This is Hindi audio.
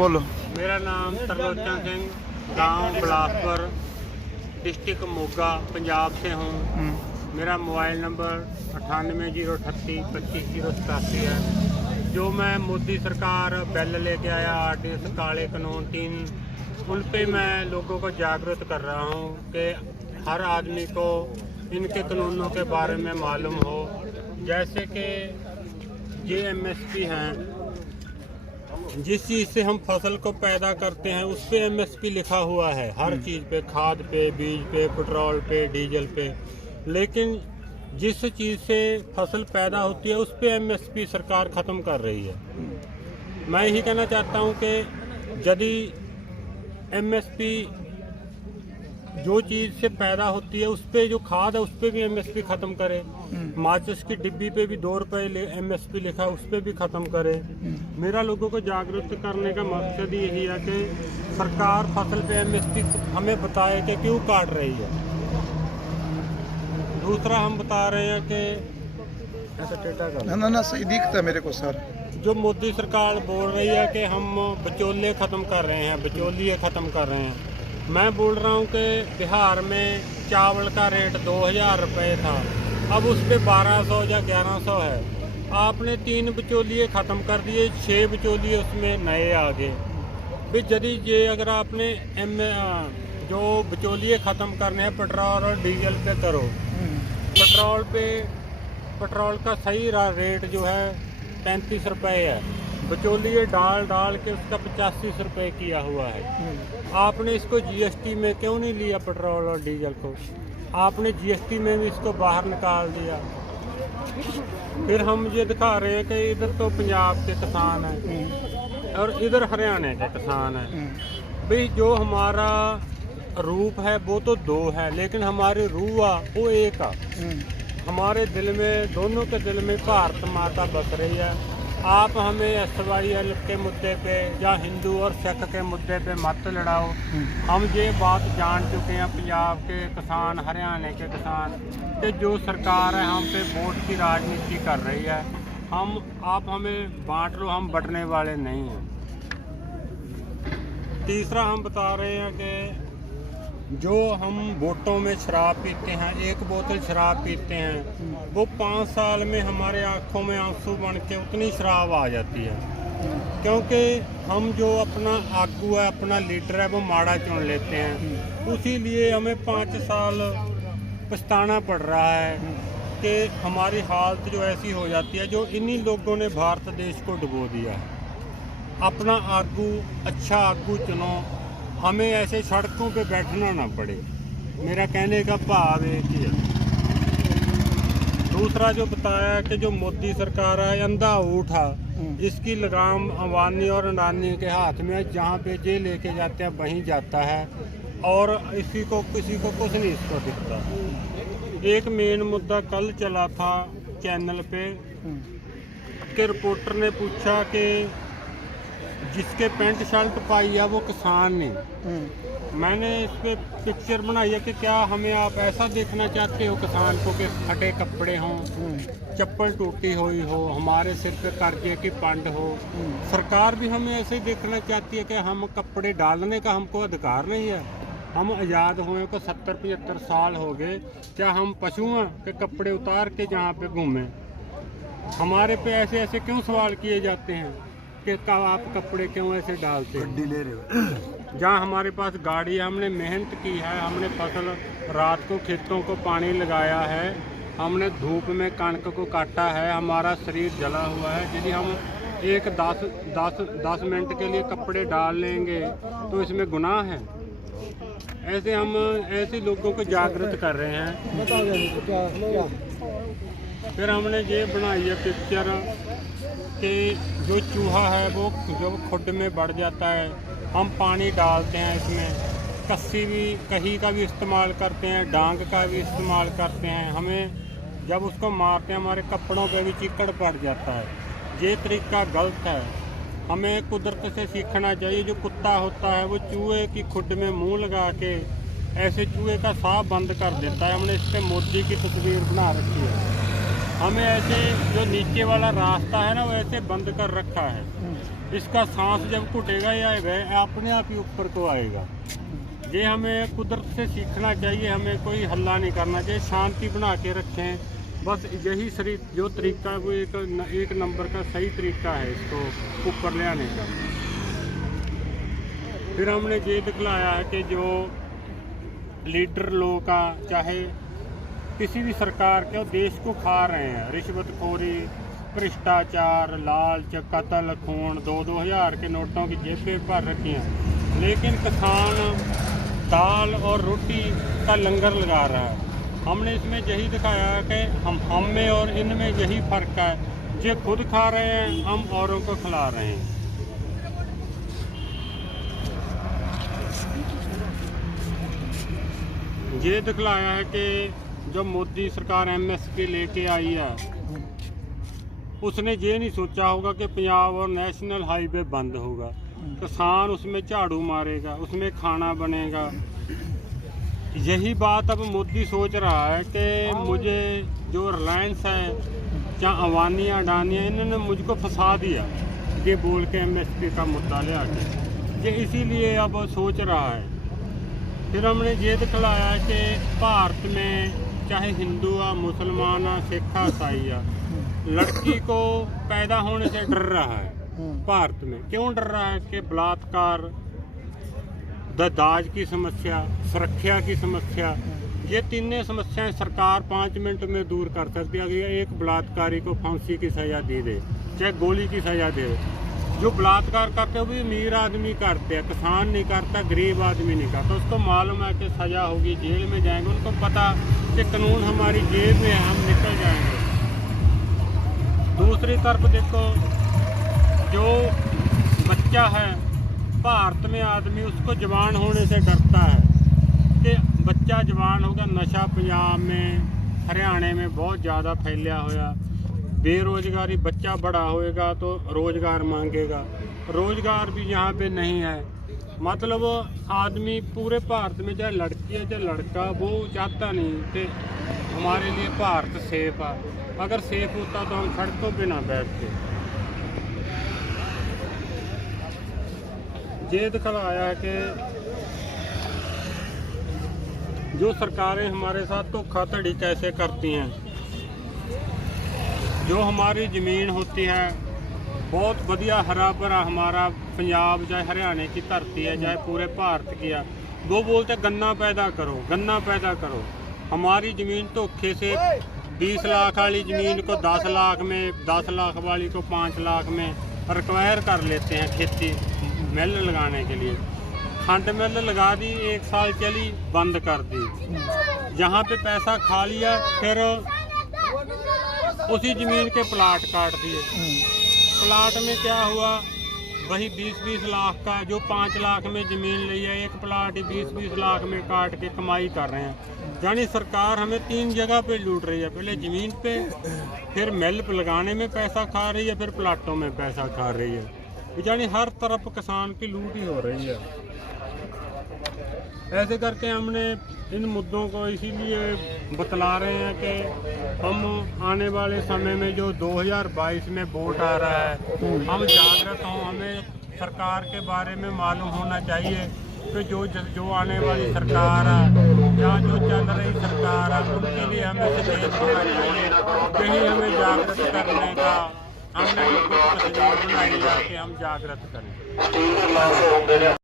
बोलो। मेरा नाम त्रिलोचन सिंह, गांव बिलासपुर, डिस्ट्रिक्ट मोगा, पंजाब से हूँ। मेरा मोबाइल नंबर 9803825087 है। जो मैं मोदी सरकार बिल लेके आया आरटीएस काले कानून 3, उन पे मैं लोगों को जागरूक कर रहा हूँ कि हर आदमी को इनके कानूनों के बारे में मालूम हो। जैसे कि ये एमएसपी हैं, जिस चीज़ से हम फसल को पैदा करते हैं उस पे एमएसपी लिखा हुआ है, हर चीज़ पे, खाद पे, बीज पे, पेट्रोल पे, डीजल पे। लेकिन जिस चीज़ से फसल पैदा होती है उस पे एमएसपी सरकार ख़त्म कर रही है। मैं यही कहना चाहता हूँ कि यदि एमएसपी जो चीज़ से पैदा होती है उस पे, जो खाद है उस पे भी एमएसपी ख़त्म करे। माचिस की डिब्बी पे भी 2 रुपये एमएसपी लिखा है, उस पे भी ख़त्म करे। मेरा लोगों को जागरूक करने का मकसद यही है कि सरकार फसल पे एमएसपी हमें बताए कि क्यों काट रही है। दूसरा हम बता रहे हैं कि ऐसा टेटा का ना सही दिखता है मेरे को सर। जो मोदी सरकार बोल रही है कि हम बिचौलिए ख़त्म कर रहे हैं, बिचौलिए ख़त्म कर रहे हैं। मैं बोल रहा हूँ कि बिहार में चावल का रेट 2000 रुपये था, अब उस पर 1200 या 1100 है। आपने 3 बिचौलिए ख़त्म कर दिए, 6 बिचौलिए उसमें नए आ गए। भी यदि ये अगर आपने जो बिचौलिए ख़त्म करने हैं पेट्रोल और डीजल पे करो। पेट्रोल का सही रेट जो है 35 रुपये है, बिचौलिए डाल के उसका 85 रुपये किया हुआ है। आपने इसको जीएसटी में क्यों नहीं लिया? पेट्रोल और डीजल को आपने जीएसटी में भी इसको बाहर निकाल दिया। फिर हम ये दिखा रहे हैं कि इधर तो पंजाब के किसान हैं और इधर हरियाणा के किसान हैं। भाई जो हमारा रूप है वो तो 2 है, लेकिन हमारी रूह वो एक है। हमारे दिल में, दोनों के दिल में भारत माता बस रही है। आप हमें SYL के मुद्दे पे या हिंदू और सिख के मुद्दे पे मत लड़ाओ। हम ये बात जान चुके हैं, पंजाब के किसान, हरियाणा के किसान, कि जो सरकार है हम पे वोट की राजनीति कर रही है। आप हमें बांट लो, हम बंटने वाले नहीं हैं। तीसरा हम बता रहे हैं कि जो हम वोटों में शराब पीते हैं, 1 बोतल शराब पीते हैं, वो 5 साल में हमारे आँखों में आंसू बन के उतनी शराब आ जाती है। क्योंकि हम जो अपना आगू है, अपना लीडर है, वो माड़ा चुन लेते हैं। उसी लिए हमें 5 साल पछताना पड़ रहा है कि हमारी हालत जो ऐसी हो जाती है। जो इन्हीं लोगों ने भारत देश को डुबो दिया है। अपना आगू, अच्छा आगू चुनो, हमें ऐसे सड़कों पे बैठना ना पड़े। मेरा कहने का भाव एक ही है। दूसरा जो बताया कि जो मोदी सरकार है, अंधा ऊँट है, इसकी लगाम अंबानी और अडानी के हाथ में, जहाँ पे जे लेके जाते हैं वहीं जाता है और किसी को कुछ नहीं इसको दिखता। एक मेन मुद्दा कल चला था चैनल पे कि रिपोर्टर ने पूछा कि जिसके पैंट शर्ट पाई है वो किसान नहीं। मैंने इस पे पिक्चर बनाई है कि क्या हमें आप ऐसा देखना चाहते हो किसान को कि फटे कपड़े हों, चप्पल टूटी हुई हो, हमारे सिर पे कर्जे की पंड हो। सरकार भी हमें ऐसे ही देखना चाहती है कि हम कपड़े डालने का हमको अधिकार नहीं है। हम आज़ाद हुए को 70-75 साल हो गए, क्या हम पशु हैं कि कपड़े उतार के जहाँ पे घूमें? हमारे पे ऐसे क्यों सवाल किए जाते हैं कि आप कपड़े क्यों ऐसे डालते हैं? गड्डी ले रहे हो। जहाँ हमारे पास गाड़ी है, हमने मेहनत की है, हमने फसल रात को खेतों को पानी लगाया है, हमने धूप में कणक को काटा है, हमारा शरीर जला हुआ है। यदि हम 10 मिनट के लिए कपड़े डाल लेंगे तो इसमें गुनाह है? ऐसे लोगों को जागृत कर रहे हैं। फिर हमने ये बनाई है पिक्चर कि जो चूहा है वो जब खुड में बढ़ जाता है, हम पानी डालते हैं, इसमें कहीं का भी इस्तेमाल करते हैं, डांग का भी इस्तेमाल करते हैं। हमें जब उसको मारते हैं हमारे कपड़ों पे भी चिकड़ पड़ जाता है। ये तरीका गलत है। हमें कुदरत से सीखना चाहिए। जो कुत्ता होता है वो चूहे की खुड में मुंह लगा के ऐसे चूहे का साह बंद कर देता है। हमने इस पर मोदी की तस्वीर बना रखी है। हमें ऐसे जो नीचे वाला रास्ता है ना वो ऐसे बंद कर रखा है। इसका सांस जब घुटेगा या अपने आप ही ऊपर को आएगा। ये हमें कुदरत से सीखना चाहिए, हमें कोई हल्ला नहीं करना चाहिए, शांति बना के रखें। बस यही सही जो तरीका है वो एक नंबर का सही तरीका है इसको ऊपर ले आने का। फिर हमने ये दिखलाया है कि जो लीडर लोगों का चाहे किसी भी सरकार के देश को खा रहे हैं, रिश्वतखोरी, भ्रष्टाचार, लालच, कत्ल, खून, 2-2 हज़ार के नोटों की जेबें भर रखी हैं, लेकिन किसान दाल और रोटी का लंगर लगा रहा है। हमने इसमें यही दिखाया है कि हम में और इनमें यही फ़र्क है, जो खुद खा रहे हैं हम औरों को खिला रहे हैं। ये दिखलाया है कि जब मोदी सरकार MSP लेके आई है, उसने ये नहीं सोचा होगा कि पंजाब और नेशनल हाईवे बंद होगा, किसान उसमें झाड़ू मारेगा, उसमें खाना बनेगा। यही बात अब मोदी सोच रहा है कि मुझे जो रिलायंस है, चाहे अवानिया अडानिया, इन्होंने मुझको फंसा दिया ये बोल के MSP का मुद्दा ले आके, ये इसीलिए अब सोच रहा है। फिर हमने ये दिखलाया कि भारत में चाहे हिंदू आ, मुसलमान आ, सिख आ, ईसाई आ, लड़की को पैदा होने से डर रहा है। भारत में क्यों डर रहा है कि बलात्कार, दाज की समस्या, सुरक्षा की समस्या, ये तीनों समस्याएं सरकार 5 मिनट में दूर कर सकती है। अगर एक बलात्कारी को फांसी की सज़ा दे दे, चाहे गोली की सज़ा दे दे। जो बलात्कार करते हैं वो भी अमीर आदमी करते हैं, किसान नहीं करता, गरीब आदमी नहीं करता। उसको मालूम है कि सज़ा होगी, जेल में जाएंगे, उनको पता कि कानून हमारी जेब में है, हम निकल जाएंगे। दूसरी तरफ देखो, जो बच्चा है भारत में आदमी, उसको जवान होने से डरता है कि बच्चा जवान होगा। नशा पंजाब में, हरियाणे में बहुत ज़्यादा फैलिया होया, बेरोजगारी, बच्चा बड़ा होएगा तो रोज़गार मांगेगा, रोज़गार भी यहाँ पे नहीं है। मतलब आदमी पूरे भारत में, चाहे लड़की है चाहे लड़का, वो चाहता नहीं कि हमारे लिए भारत सेफ है। अगर सेफ होता तो हम सड़कों पे ना बैठते। ये दिखलाया है कि जो सरकारें हमारे साथ धोखाधड़ी कैसे करती हैं। जो हमारी ज़मीन होती है बहुत बढ़िया हरा भरा, हमारा पंजाब चाहे हरियाणा की धरती है, चाहे पूरे भारत की है, वो बोलते गन्ना पैदा करो, गन्ना पैदा करो। हमारी ज़मीन धोखे से 20 लाख वाली ज़मीन को 10 लाख में, 10 लाख वाली को 5 लाख में रिक्वायर कर लेते हैं खेती मिल लगाने के लिए। खंड मिल लगा दी, 1 साल चली, बंद कर दी। जहाँ पे पैसा खा लिया, फिर उसी ज़मीन के प्लाट काट दिए। प्लाट में क्या हुआ, वही 20-20 लाख का, जो 5 लाख में ज़मीन ली है, एक प्लाट ही 20-20 लाख में काट के कमाई कर रहे हैं। यानी सरकार हमें 3 जगह पे लूट रही है, पहले ज़मीन पे, फिर मिल लगाने में पैसा खा रही है, फिर प्लाटों में पैसा खा रही है। यानी हर तरफ किसान की लूट ही हो रही है। ऐसे करके हमने इन मुद्दों को इसीलिए बतला रहे हैं कि हम आने वाले समय में जो 2022 में वोट आ रहा है, हम जागृत हों, हमें सरकार के बारे में मालूम होना चाहिए कि जो आने वाली सरकार है या जो चल रही सरकार है, उनके लिए हमें सचेत होना चाहिए। यही हमें जागृत करने का हमने कुछ तस्वीर बनाई है कि हम जागृत करें।